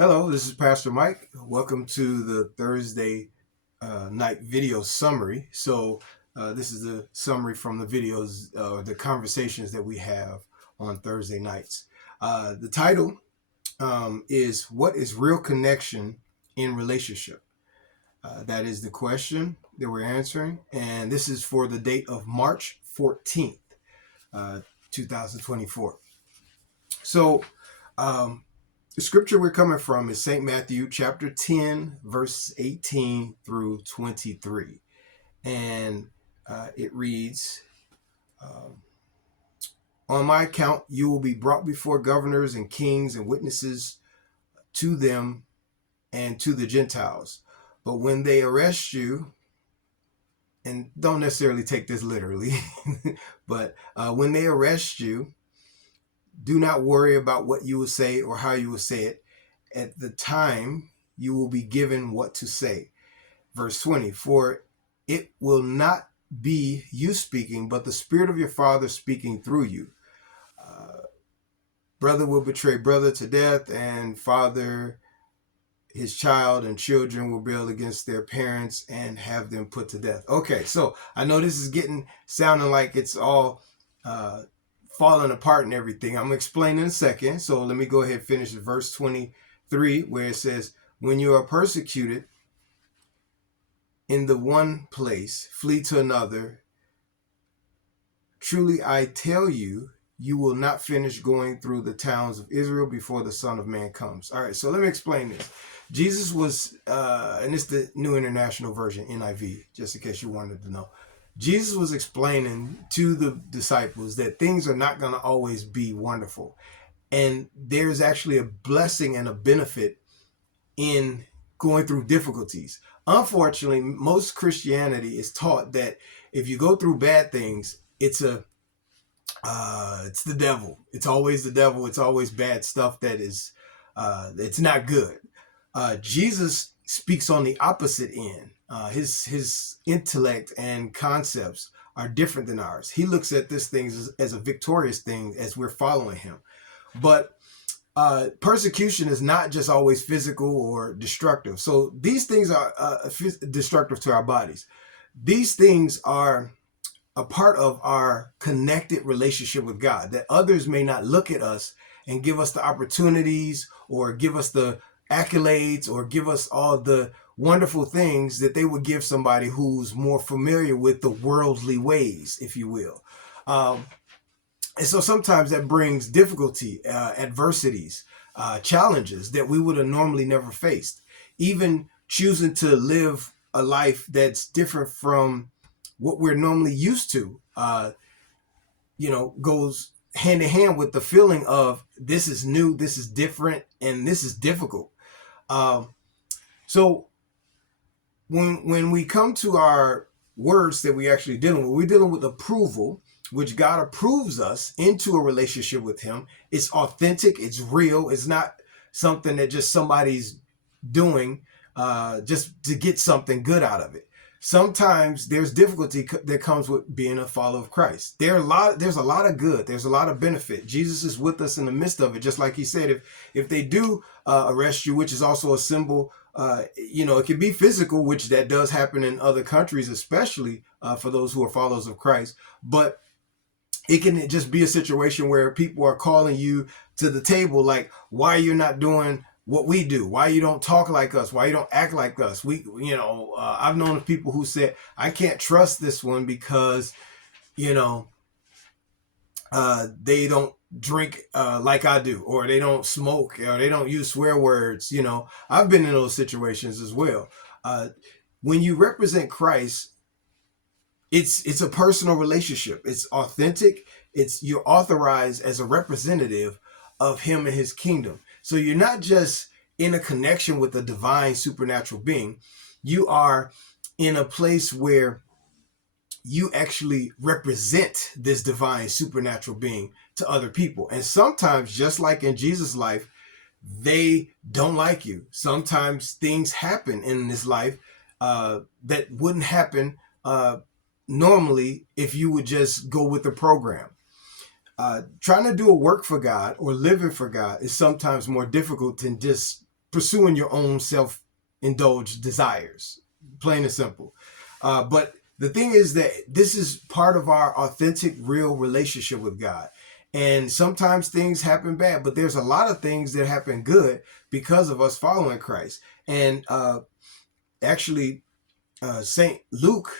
Hello, this is Pastor Mike. Welcome to the Thursday night video summary. This is the summary from the videos, the conversations that we have on Thursday nights. The title is What is Real Connection in Relationship? That is the question that we're answering. And this is for the date of March 14th, 2024. So, the scripture we're coming from is St. Matthew chapter 10, verse 18 through 23. And it reads, On my account, you will be brought before governors and kings and witnesses to them and to the Gentiles. But when they arrest you, and don't necessarily take this literally, but when they arrest you, do not worry about what you will say or how you will say it. At the time, you will be given what to say. Verse 20, for it will not be you speaking, but the Spirit of your Father speaking through you. Brother will betray brother to death, and father his child, and children will rebel against their parents and have them put to death. Okay, so I know this is sounding like it's all falling apart and everything. I'm going to explain in a second. So let me go ahead and finish verse 23, where it says, when you are persecuted in the one place, flee to another. Truly, I tell you, you will not finish going through the towns of Israel before the Son of Man comes. All right, so let me explain this. Jesus was, and it's the New International Version, NIV, just in case you wanted to know. Jesus was explaining to the disciples that things are not going to always be wonderful. And there's actually a blessing and a benefit in going through difficulties. Unfortunately, most Christianity is taught that if you go through bad things, it's the devil. It's always the devil. It's always bad stuff that is, it's not good. Jesus speaks on the opposite end. His intellect and concepts are different than ours. He looks at this thing as a victorious thing as we're following him. But persecution is not just always physical or destructive. So these things are destructive to our bodies. These things are a part of our connected relationship with God, that others may not look at us and give us the opportunities or give us the accolades or give us all the wonderful things that they would give somebody who's more familiar with the worldly ways, if you will. And so sometimes that brings difficulty, adversities, challenges that we would have normally never faced. Even choosing to live a life that's different from what we're normally used to, goes hand in hand with the feeling of this is new, this is different, and this is difficult. So when we come to our words that we actually dealing with, we're dealing with approval, which God approves us into a relationship with him. It's authentic, it's real, it's not something that just somebody's doing just to get something good out of it. Sometimes there's difficulty that comes with being a follower of Christ. There's a lot of good. There's a lot of benefit. Jesus is with us in the midst of it. Just like he said, if they do arrest you, which is also a symbol, it can be physical, which that does happen in other countries, especially for those who are followers of Christ. But it can just be a situation where people are calling you to the table, like, why you're not doing what we do, why you don't talk like us, why you don't act like us. I've known of people who said, I can't trust this one because, they don't drink like I do, or they don't smoke, or they don't use swear words. I've been in those situations as well. When you represent Christ, it's a personal relationship. It's authentic. You're authorized as a representative of him and his kingdom. So you're not just in a connection with a divine supernatural being. You are in a place where you actually represent this divine supernatural being to other people. And sometimes, just like in Jesus' life, they don't like you. Sometimes things happen in this life that wouldn't happen normally if you would just go with the program. Trying to do a work for God or living for God is sometimes more difficult than just pursuing your own self-indulged desires, plain and simple. But the thing is that this is part of our authentic, real relationship with God. And sometimes things happen bad, but there's a lot of things that happen good because of us following Christ. And actually, St. Luke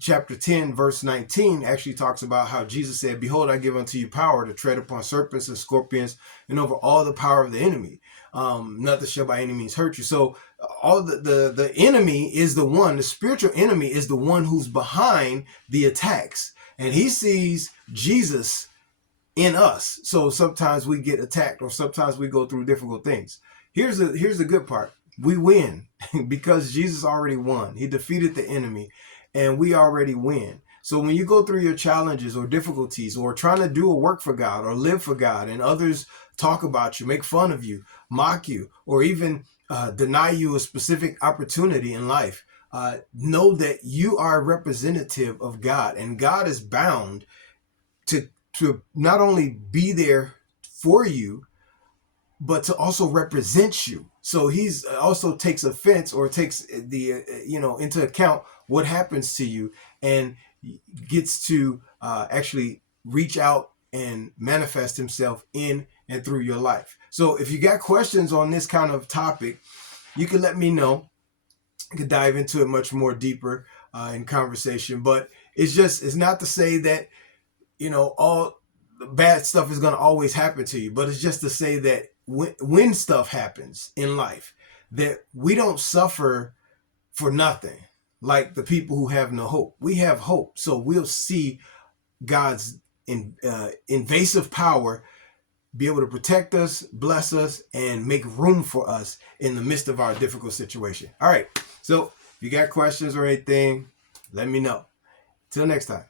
chapter 10 verse 19 actually talks about how Jesus said, "Behold, I give unto you power to tread upon serpents and scorpions and over all the power of the enemy. Nothing shall by any means hurt you." So all the enemy is the one, the spiritual enemy is the one who's behind the attacks. And he sees Jesus in us. So sometimes we get attacked, or sometimes we go through difficult things. Here's the good part. We win because Jesus already won. He defeated the enemy, and we already win. So when you go through your challenges or difficulties, or trying to do a work for God or live for God, and others talk about you, make fun of you, mock you, or even deny you a specific opportunity in life, know that you are a representative of God, and God is bound to not only be there for you, but to also represent you. So he's also takes offense, or takes the into account what happens to you, and gets to actually reach out and manifest himself in and through your life. So if you got questions on this kind of topic, you can let me know. I could dive into it much more deeper in conversation, but it's not to say that all bad stuff is going to always happen to you, but it's just to say that when stuff happens in life, that we don't suffer for nothing. Like the people who have no hope, we have hope. So we'll see God's invasive power be able to protect us, bless us, and make room for us in the midst of our difficult situation. All right. So if you got questions or anything, let me know. Till next time.